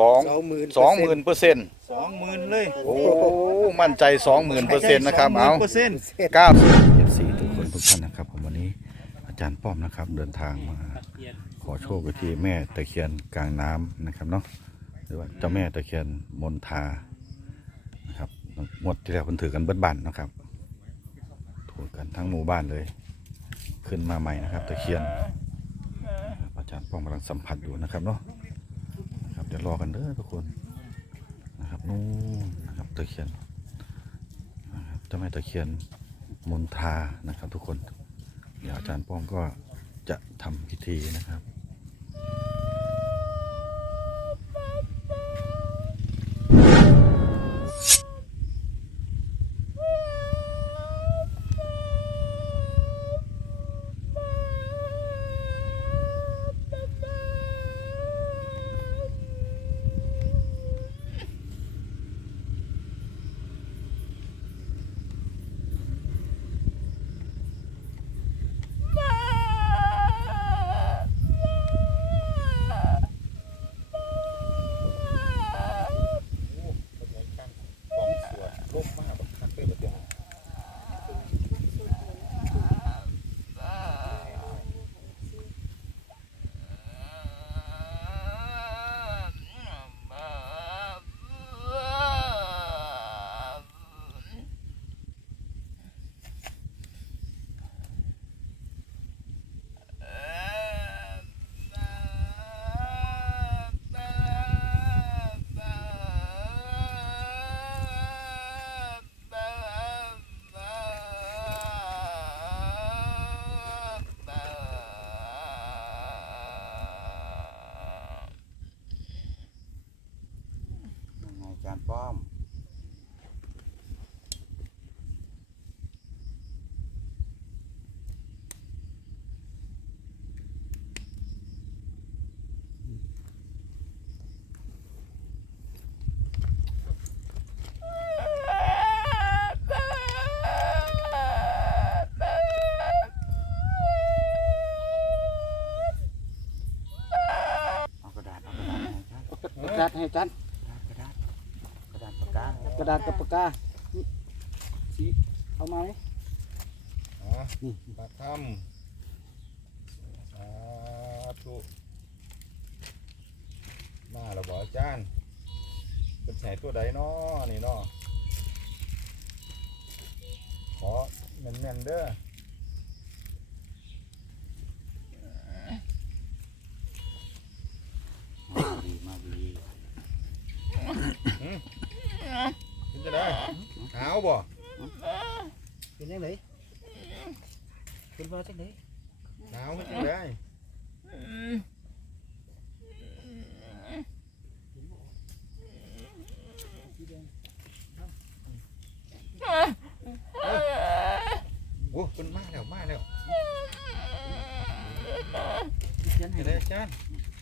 สองสองหมื่นสองหมื่นเปอร์เซ็นต์สองหมื่นเลยโอ้มั่นใจสองหมื่นเปอร์เซ็นต์นะครับเอาเปอร์เซ็นต์เก้าเอฟซีทุกคนทุกท่านนะครับผมวันนี้อาจารย์ป้อมนะครับเดินทางมาขอโชคกับที่แม่ตะเคียนกลางน้ำนะครับเนาะหรือว่าเจ้าแม่ตะเคียนมนทานะครับหมดที่แล้วคนถือกันเบิดบันนะครับถูกกันทั้งหมู่บ้านเลย ขึ้นมาใหม่นะครับตะเคียนนะครับอาจารย์ป้อมกำลังสัมผัสอยู่นะครับเนาะนะครับ เดี๋ยวรอกันเด้อทุกคนนะครับนู่นนะครับตะเคียนนะครับเจ้าแม่ตะเคียนมนทานะครับ ทุกคน เดี๋ยวอาจารย์ป้อมก็จะทำพิธีนะครับ อาจารย์ป้อมเอา ดาษปากกากระดาษกับปากกาสีเอามาไหมอะปากคำสาธุมาแล้วบอกอาจารย์เป็นแสตัวใดน้อนี่น้อขอแม่นๆเด้อมาดีมาดีเป็นจะได้ ขาวบ่เป็นยังไงเป็นว่าจังไงขาวเป็นจะได้โอ้เป็นมาแล้วมาแล้วเขียนให้จะได้อาจารย์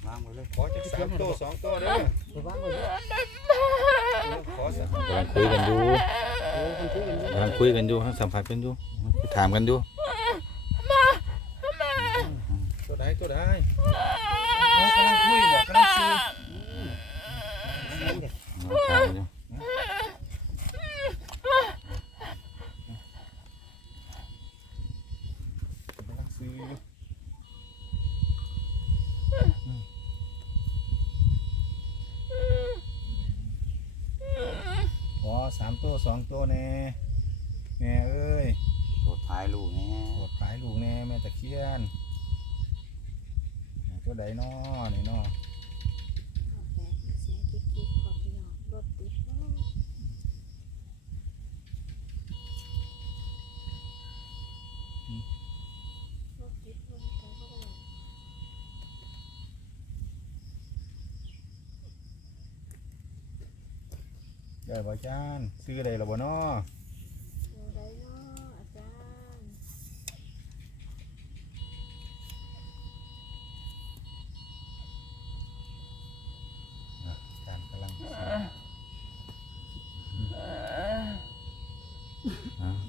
วางไว้เลยขอจะสามตัวสองตัวเด้อไปวางไว้เลยขอสักกำลังคุยกันอยู่ โอ้มันคุยกันอยู่กำลังคุยกันอยู่สัมผัสกันอยู่ถามกันอยู่ตัวใดตัวใดโอ้กำลังคุยบอกกำลังซื้อ ถามกันอยู่ กำลังซื้อ ขอ สามตัวสองตัวแน่แม่เอ้ยโปรดท้ายลูกแน่ปวดผายลูกแน่แม่ตะเคียนแม่ตัวใดน้อนี่น้อ เสียงกิ๊กกิ๊กของพี่น้องรถติดโอ้รถติดรถติดเขาก็บอก ได้บ่อาจารย์ซื้อได้หรอบ่น้ออยู่ได้เนาะอาจารย์ อาจารย์กำลังอะ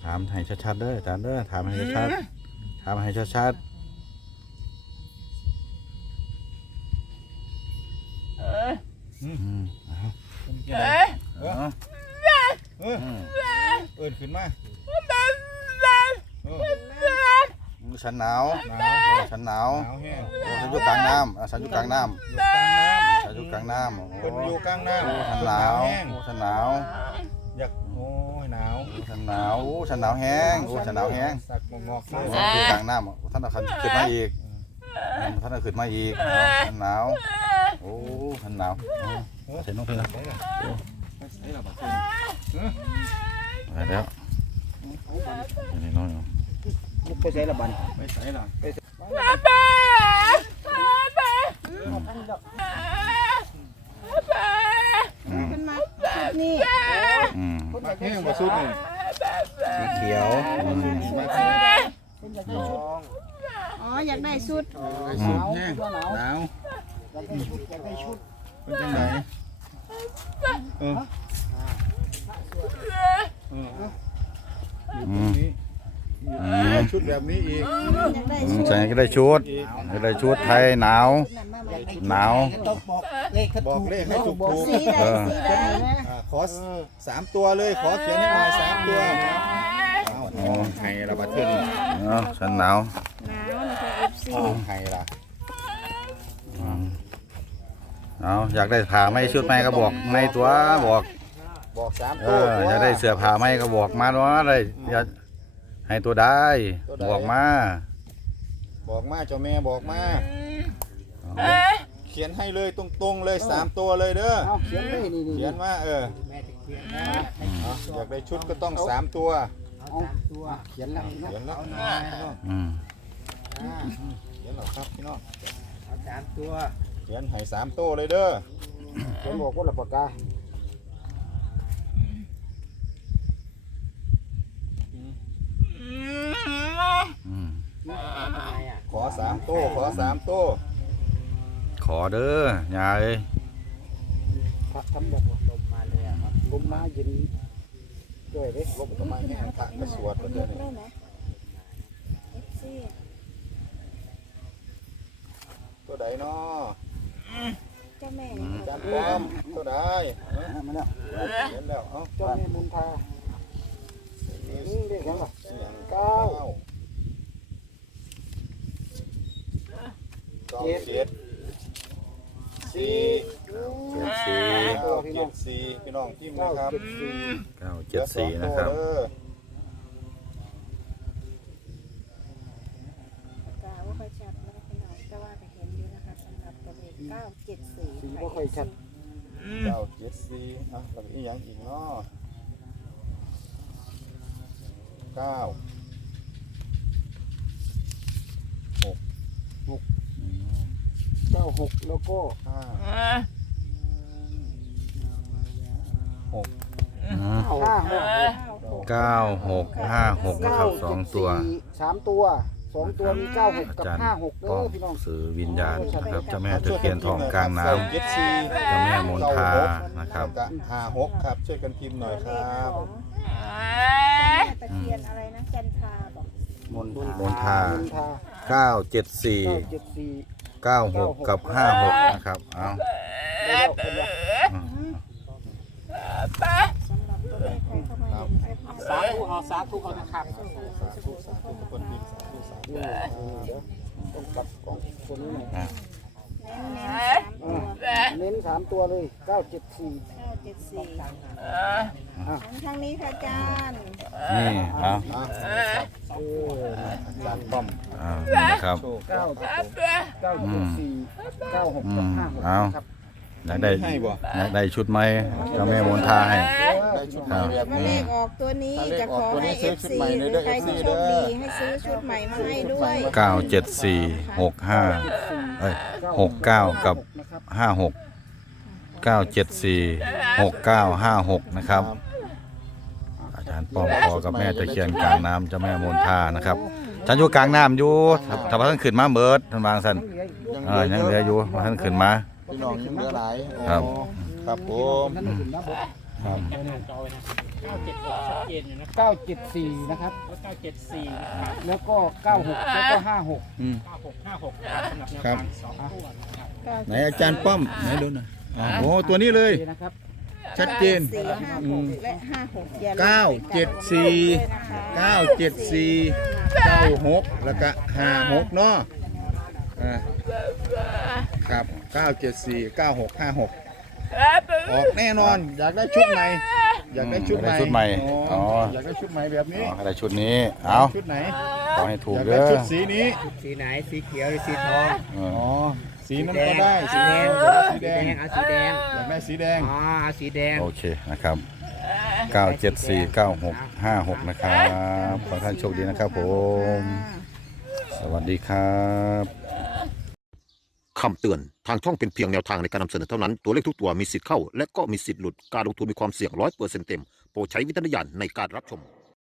ถามให้ชัดๆเด้ออาจารย์เด้อถามให้ชัดๆถามให้ชัดอืมเอา เป็นจังได๋เออ เอา เอออืมเอิ้นขึ้นมาเออฉันหนาวหนาวเออฉันหนาวหนาวแห้งโอ้ฉันอยู่กลางน้ำอะฉันอยู่กลางน้อยู่กลางน้ำำฉันอยู่กลางน้ำโอ้เพิ่นอยู่กลางน้ำฉันหนาวแห้งโอ้ฉันหนาวอยากโอ้ยหนาวโอ้ฉันหนาวโอ้ฉันหนาวแห้งโอ้ฉันหนาวแห้งสักงอกๆเลโอ้ยอยู่กลางน้ำอะท่านเอาขันขึ้นมาอีกอืมท่านเอาขึ้นมาอีกเอาฉันหนาวโอ้ฉันหนาวเอาใส่น้องเพลงนะใส่ล่ะใส่ล่ะบัดนี้ ไปแล้วอันนี้น้อยเนาะมุกไปใส่ละบันไปใส่ล่ะอืมขึ้นมาชุดนี้อืมมาแห้งบ่สุดนี่สีเขียวอืมมาแห้งอ๋ออยากได้ชุดสุดแห้งหนาวอยากได้ชุดอยากได้ชุดเป็นจังไดเออ เอออืมนี่อืมชุดแบบนี้อีกอืมใส่ก็ได้ชุดอีกก็ได้ชุดไทยหนาว หนาว ต้องบอกเลขให้บอกเลขให้ถูกถูกสีใดสีใดอ่าขอสามตัวเลยขอเขียนให้หน่อยสามตัวเอาอ๋อไห้ละบัดเทื่อนี่เนาะฉันหนาวหนาวนะคะ FC ไห้ละอืมเอาอยากได้ผ้าไหมชุดไหมก็บอกในตัวบอก บอกสามเอตัวออยากได้เสื้อผ้าไหมก็บอกมาว่าได้อยากให้ตัวได้ตัวใด บอกมาบอกมาเจ้าแม่บอกมา เขียนให้เลยตรงๆเลยสามตัวเลยเด้อ เอาเขียนเลยนี่นี่เขียนมาเออแม่ตะเคียนนะเอาอยากได้ชุดก็ต้องสามตัว เอาตัวเขียนแล้วนะเขียนแล้วอืมเขียนแล้วครับพี่น้องเอาสามตัว เขียนให้สามตัวเลยเด้อ เขียนบอกว่าละปากกา อืม ขอ สามตัวขอสามตัวขอเด้อยาเอ้ยพระทำแบบลมมาเลยอะลมมาเย็นด้วยเด้ลมก็มาแห้งพระก็สวดกันเด้อนี่ได้ไหม FC ตัวใดเนาะเจ้าแม่จานป้อมตัวใดเอ้ามาแล้วเขียนแล้วเอ้าเจ้าแม่มุนทานี่เลขยังล่ะเสียงเก้า เก้าเจ็ดสี่เจ็ดสี่เก้าเจ็ดสี่พี่น้องพิมพ์เก้านะครับเจ็ดสี่เก้าเจ็ดสี่นะครับเด้อปากกาว่าค่อยชัดนะคะพี่น้องแต่ว่าก็เห็นอยู่นะคะสำหรับตัวเลข974สีบ่ค่อยชัดเก้าเจ็ดสี่อะแล้วก็อีกอย่างอีกเนาะเก้า เก้าหกแล้วก็ห้าอืมห้าหกเก้าหกห้าหกนะครับสองตัวสามตัวสองตัวมีเก้าหกอากับจารย์ห้าหกเด้ป้ออมพี่น้องสื่อวิญญาณนะครับเจ้าแม่ตะเคียนทองกลางน้เก้เจ็ดสี่ำเจ้าแม่มนทานะครับแล้วก็ห้าหกครับ ช่วยกันพิมพ์หน่อยคตัวเลรัขบของแม่ตะเคียนอะไรนะจันทราบอกมนมนทา มนทาเก้าเจ็ดสี่เก้าเจ็ดสี่ เก้าหกกับห้าหกนะครับ เอาแล้วก็เป็นว่าสำหรับตัวเลขใครเข้ามาเห็นแอปสาธุเอาสาธุเอานะครับสาธุสาธุทุกคนพิมพ์สาธุสาธุเดี๋ยวต้องกลับของคนนี้หน่อยอะ เน้นๆสามตัว เน้นสามตัวเลยเก้าเจ็ดสี่ จ็ดสี่ทางนี้ค่ะอาจารย์นี่เอาอะเอออาจารย์ป้อมเอานี่นะครับโชคเก้าเก้าเจ็ดสี่เก้าหกกับห้าหกเอาครับอยากได้ให้บ่อยากได้ชุดไหมเจ้าแม่มนทาให้ได้ชุดใหม่แบบถ้าเลนี้ขออกตัวนี้ถ้าเลขจะอขอกอตัวนี้ให้ซื้อ FC ชุดใหม่หเลรืยอเด้อใครที่ FC โชคเด้อดีให้ซื้อชุดใหม่มาให้ด้วยเก้าเจ็ดสี่หกห้าเอ้ยหกเก้ากับนะครับห้าหก เก้าเจ็ดสี่หกเก้าห้าหกนะครับ อาจารย์ป้อมพอกับแม่ตะเคียนกลางน้ำเจ้าแม่มนทานะครับฉันอยู่กลางน้ำอยู่ถ้าถ้าพระท่านขึ้นมาเบิดท่านวางสันทั้งเหลืออยู่เออยังเหลืออยู่พระท่านขึ้นมา พี่น้องยังเหลือหลายครับอ๋อครับผมนั่นไม่ถึงนะบอกครับ เก้าเจ็ดหกชัดเจนอยู่นะเก้าเจ็ดสี่นะครับแล้วเก้าเจ็ดสี่นะครับแล้วก็เก้าหกแล้วก็ห้าหกอืมเก้าหกห้าหกสำหรับแนวครับทางสองตัวนะครับ ไหนอาจารย์ป้อมไหนดูหน่อย อ่าโอ้ตัวนี้เลยนี่นะครับชัดเจน สี่ห้าหกและห้าหกอย่าลืมเก้าเจ็ดสี่ ไปกลับด้วยนะคะเก้าเจ็ดสี่เก้าหกแล้วก็ห้าหกเนาะอ่าครับเก้าเจ็ดสี่เก้าหกห้าหกออกแน่นอน อยากได้ชุดใหม่ อยากได้ชุดใหม่อยากได้ชุดใหม่อ๋ออ๋อ อยากได้ชุดใหม่แบบนี้ อ๋ออะไรชุดนี้ เอาชุดไหนขอให้ถูกอยากเด้ได้อชุดสีนี้ สีไหนสีเขียวหรือสีทอง เออ๋ออ สีนั้นก็ได้สีแดงสีแดงเอาสีแดงอยากได้สีแดงอ๋อเอาสีแดงโอเคนะครับ 974 9656 นะครับ ขอให้ท่านโชคดีนะครับผม สวัสดีครับคำเตือน ทางช่องเป็นเพียงแนวทางในการนำเสนอเท่านั้น ตัวเลขทุกตัวมีสิทธิ์เข้า และก็มีสิทธิ์หลุด การลงทุนมีความเสี่ยงร้อยเปอร์เซ็นต์เต็ม โปรดใช้วิจารณญาณในการรับชม